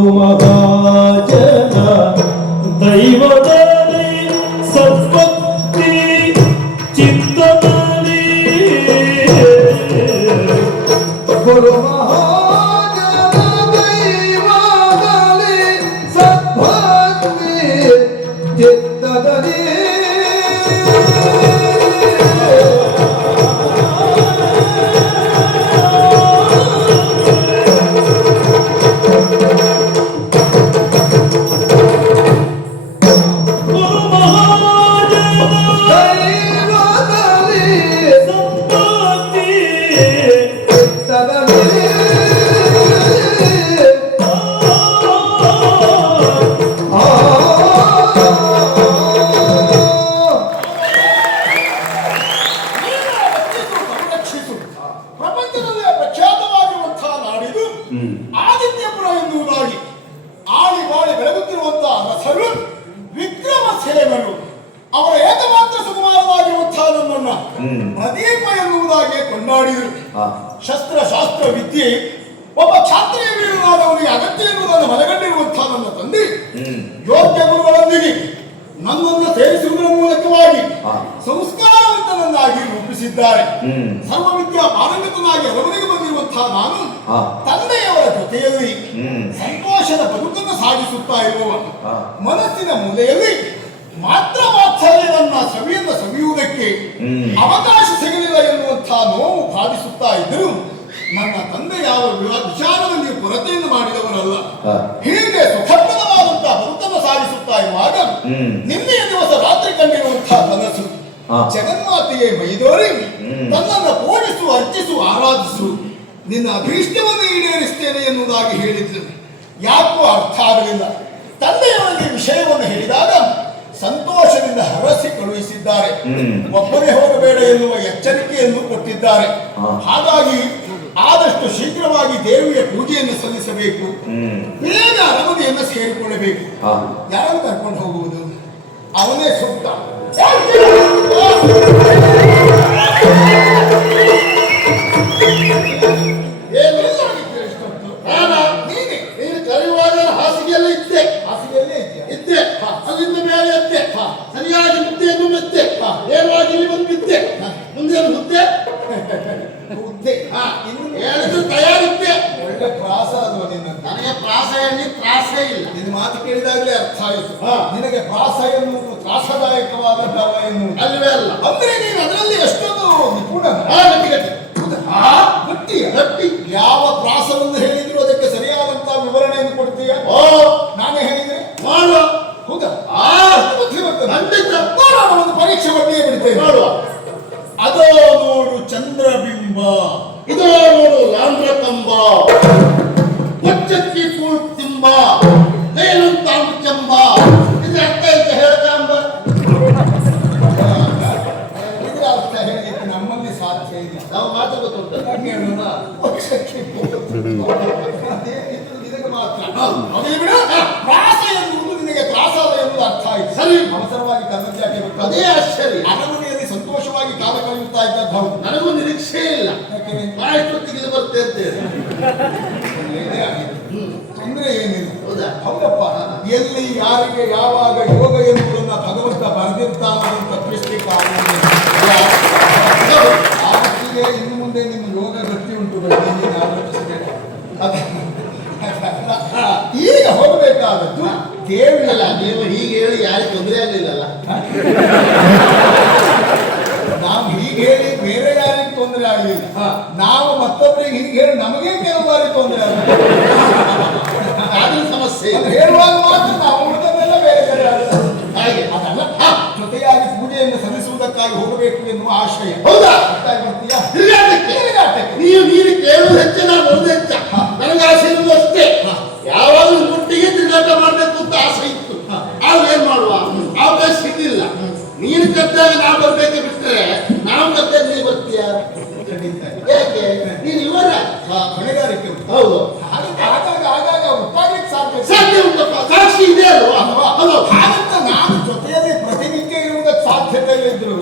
ಗುರು ಮಹಾಜನ ದೈವದಲ್ಲಿ ಸತ್ಪಕ್ತಿ ಚಿತ್ತದಲ್ಲಿ ಗುರು ಮಹಾಜನ ದೈವದಲ್ಲಿ ಸತ್ಪಕ್ತಿ ಚಿತ್ತದಲ್ಲಿ ಆದಿತ್ಯಪುರ ಎನ್ನುವುದಾಗಿ ಆಳಿ ಬಾಳಿ ಬೆಳಗುತ್ತಿರುವಂತಹ ರಥರು ವಿಕ್ರಮಸೇನರು ಅವರ ಏಕಮಾತ್ರ ಸುಕುಮಾರವಾಗಿರುವಂತಹ ನಮ್ಮನ್ನ ಪ್ರದೀಪ ಎನ್ನುವುದಾಗಿ ಕೊಂಡಾಡಿದರು. ಶಸ್ತ್ರ ವಿದ್ಯೆ ಒಬ್ಬ ಕ್ಷಾತ್ರಿಯ ವೀರನಾದವನಿಗೆ ಅಗತ್ಯ ಎನ್ನುವುದನ್ನು ಮನಗಂಡಿರುವಂತಹ ನನ್ನ ತಂದೆ ಯೋಗ್ಯ ಗುರುಗಳೊಂದಿಗೆ ನನ್ನನ್ನು ಸೇರಿಸುವುದರ ಮೂಲಕವಾಗಿ ಸಂಸ್ಕಾರವಂತನನ್ನಾಗಿ ರೂಪಿಸಿದ್ದಾರೆ. ಸರ್ವವಿದ್ಯಾ ಪಾರಂಗತನಾಗಿ ಅರಮನೆಗೆ ಬಂದಿರುವಂತಹ ನಾನು ತಂದೆಯವರ ಜೊತೆಯಲ್ಲಿ ಸಂತೋಷದ ಬದುಕನ್ನು ಸಾಗಿಸುತ್ತಾ ಇರುವವ ಮನಸ್ಸಿನ ಮೂಲೆಯಲ್ಲಿ ಮಾತ್ರ ವಾತ್ಸಲ್ಯವನ್ನ ಸವಿಯನ್ನ ಸವಿಯುವುದಕ್ಕೆ ಅವಕಾಶ ಸಿಗಲಿಲ್ಲ ಎನ್ನುವಂತಹ ನೋವು ಬಾಧಿಸುತ್ತಾ ಇದ್ದರು. ನನ್ನ ತಂದೆ ಯಾವ ವಿಚಾರದಲ್ಲಿ ಕೊರತೆಯನ್ನು ಮಾಡಿದವರಲ್ಲ. ಹೀಗೆ ಸುಖಪ್ರದವಾದಂತಹ ಬದುಕನ್ನು ಸಾಗಿಸುತ್ತಾ ಇರುವಾಗ ನಿನ್ನೆಯ ದಿವಸ ರಾತ್ರಿ ಕಂಡಿರುವಂತಹ ಕನಸು ಜಗನ್ಮಾತೆಗೆ ಮೈದೋರಿ ನನ್ನನ್ನು ಪೂಜಿಸು ಅರ್ಚಿಸು ಆರಾಧಿಸು ನಿನ್ನ ಅಭೀಷ್ಟವನ್ನು ಈಡೇರಿಸ್ತೇನೆ ಎನ್ನುವುದಾಗಿ ಹೇಳಿದ್ರು. ಯಾಕೂ ಅರ್ಥ ಆಗಲಿಲ್ಲ. ತಂದೆಯವರಿಗೆ ವಿಷಯವನ್ನು ಹೇಳಿದಾಗ ಸಂತೋಷದಿಂದ ಹರಸಿ ಕಳುಹಿಸಿದ್ದಾರೆ. ಒಬ್ಬರೇ ಹೋಗಬೇಡ ಎನ್ನುವ ಎಚ್ಚರಿಕೆಯನ್ನು ಕೊಟ್ಟಿದ್ದಾರೆ. ಹಾಗಾಗಿ ಆದಷ್ಟು ಶೀಘ್ರವಾಗಿ ದೇವಿಯ ಪೂಜೆಯನ್ನು ಸಲ್ಲಿಸಬೇಕು, ಬೇಗ ಅರಮನೆಯನ್ನು ಸೇರಿಕೊಳ್ಳಬೇಕು. ಯಾರನ್ನು ಕರ್ಕೊಂಡು ಹೋಗುವುದು? ಅವನೇ ಸೂಕ್ತ. ನೀನು ಕರೆಯುವಾಗ ಹಾಸಿಗೆಯಲ್ಲೇ ಇದ್ದೆ. ಇದ್ದೆ ಅಲ್ಲಿಂದ ಮೇಲೆ ಎದ್ದೆ. ಸರಿಯಾಗಿ ಮುದ್ದೆಯನ್ನು ಮೆತ್ತೆ ನೇರವಾಗಿ ಇಲ್ಲಿ ಬಂದು ಬಿದ್ದೆ. ಮುಂದೇನು ಹುದ್ದೆ ಹೇಳಿದ್ರು ತಯಾರಿದ್ದೆ. ಒಳ್ಳೆ ಪ್ರಾಸ ಅಲ್ವಾ ನಿನ್ನ? ನನಗೆ ಪ್ರಾಸ ಎಲ್ಲಿ ತ್ರಾಸೇ ಇಲ್ಲ. ನಿನ್ನ ಮಾತು ಕೇಳಿದಾಗಲೇ ಅರ್ಥ ಆಯಿತು. ನಿನಗೆ ಪ್ರಾಸ ಎನ್ನುವುದು ತ್ರಾಸದಾಯಕವಾದದ್ದವ ಎನ್ನುವುದು ಅಲ್ವೇ ಅಲ್ಲ. ಅಂದ್ರೆ ನೀನು ಅದರಲ್ಲಿ ಎಷ್ಟೊಂದು ನಿಪುಣ. ಗಟ್ಟಿ ಯಾವ ಪ್ರಾಸವನ್ನು ಹೇಳಿದ್ರು ಅದಕ್ಕೆ ಸರಿಯಾದಂತಹ ವಿವರಣೆಯನ್ನು ಕೊಡ್ತೀಯ? ನಾನೇ ಹೇಳಿದ್ರೆ ಮಾಡುವ. ಹೌದಾ? ಖಂಡಿತ ಒಂದು ಪರೀಕ್ಷೆ ಒಟ್ಟಿಗೆ ಬಿಡ್ತೇನೆ. ಮಾಡುವ. ಅದೋ ನೋಡು ಚಂದ್ರಬಿಂಬ, ಇದೋ ನೋಡು ಲಾಂದ್ರ ಕಂಬ, ಮುಚ್ಚಕ್ಕಿ ತಿಂಬ, ಕೈಲಂತಾಂಬ ಚಂಬ. ಇದ್ರ ಅರ್ಥ ಐತೆ ಹೇಳಂಬ. ಇದರ ಅರ್ಥ ಹೇಳಲಿಕ್ಕೆ ನಮ್ಮಲ್ಲಿ ಸಾಧ್ಯ ಇಲ್ಲ. ನಾವು ಮಾತು ಗೊತ್ತುಂಟು ಹೇಳೋಣ. ನಿನಗೆ ಮಾತ್ರ ಪ್ರಾಸ ಎನ್ನುವುದು ನಿನಗೆ ತ್ರಾಸಾದ ಎನ್ನುವುದು ಅರ್ಥ ಆಯ್ತು. ಸರಿ. ಅವಸರವಾಗಿ ಕನ್ನಡಕ್ಕೆ ಅದೇ ಆಶ್ಚರ್ಯ. ಅರಮನೆಯಲ್ಲಿ ಸಂತೋಷವಾಗಿ ಕಾಲ ಕಳೆಯುತ್ತಾ ಇದ್ದದ್ದು ಹೌದು. ನನಗೂ ನಿರೀಕ್ಷೆ ಇಲ್ಲ. ಬಾಯಷ್ಟೊತ್ತಿಗೆ ಬರ್ತೇನೆ. ತೊಂದರೆ ಏನಿಲ್ಲ. ಹೌದಾ? ಹೌದಪ್ಪ. ಎಲ್ಲಿ ಯಾರಿಗೆ ಯಾವಾಗ ಯೋಗ ಎನ್ನುವುದನ್ನ ಭಗವಂತ ಬರೆದಿರ್ತಾನಂತ ತಪ್ಪಿಸ್ಲಿಕ್ಕೆ ಆಗ ಇನ್ನು ಮುಂದೆ ನಿಮ್ಮ ಯೋಗ ಗಟ್ಟಿ ಉಂಟು. ಈಗ ಹೋಗಬೇಕಾದದ್ದು ಕೇಳಿಲ್ಲ. ನೀವು ಹೀಗೆ ಹೇಳಿ ಯಾರಿಗೆ ತೊಂದರೆ ಆಗಲಿಲ್ಲಲ್ಲ. ನಾವು ಹೀಗೆ ಹೇಳಿ ಬೇರೆ ಯಾರಿಗೆ ತೊಂದರೆ ಆಗಲಿಲ್ಲ. ನಾವು ಮತ್ತೊಬ್ಬರಿಗೆ ಹೀಗೆ ಹೇಳಿ ನಮಗೆ ಕೆಲವು ಬಾರಿ ತೊಂದರೆ ಆಗಲಿಲ್ಲ. ಅದ್ರ ಸಮಸ್ಯೆ ಹೇಳುವಾಗ ಮಾತ್ರ ನಾವು ಉಳಿದವೆಲ್ಲ ಬೇರೆ ಬೇರೆ ಹಾಗೆ ಅದಲ್ಲ. ಜೊತೆಯಾಗಿ ಪೂಜೆಯನ್ನು ಸಲ್ಲಿಸುವುದಕ್ಕಾಗಿ ಹೋಗಬೇಕು ಎನ್ನುವ ಆಶಯ. ಹೌದಾ? ಬರ್ತೀಯಾ? ತಿರುಗಾಟಕ್ಕೆ ನೀನು ಕೇಳುವುದು ಹೆಚ್ಚು, ನಾನು ಒಂದು ಹೆಚ್ಚ. ನನಗೆ ಆಸೆ ಇರುವುದು ಅಷ್ಟೇ. ಯಾವಾಗಲೂ ಮುಟ್ಟಿಗೆ ತಿರುಗಾಟ ಮಾಡಬೇಕು ಅಂತ ಆಸೆ ಇತ್ತು. ಆಗ ಏನ್ ಮಾಡುವ? ಅವಕಾಶ ಸಿಗಲಿಲ್ಲ. ನೀನು ಕದ್ದಾಗ ನಾವು ಬರ್ಬೇಕು ಬಿಟ್ಟರೆ ನಾವು ಕದ್ದಾಗ ನೀ ಬರ್ತೀಯ. ಯಾಕೆ? ನೀನು ಇವರ ಹೊಣೆಗಾರಿಕೆ ಉಂಟು. ಹೌದು. ಆಗಾಗ ಉಂಟಾಗ್ಲಿಕ್ಕೆ ಸಾಧ್ಯ ಉಂಟಪ್ಪ. ಸಾಕ್ಷಿ ಇದೆ ಅಲ್ವಾ? ಹಾಗಂತ ನಾನು ಜೊತೆಯಲ್ಲಿ ಪ್ರತಿನಿತ್ಯ ಇರುವುದಕ್ಕೆ ಸಾಧ್ಯತೆ ಇದ್ರು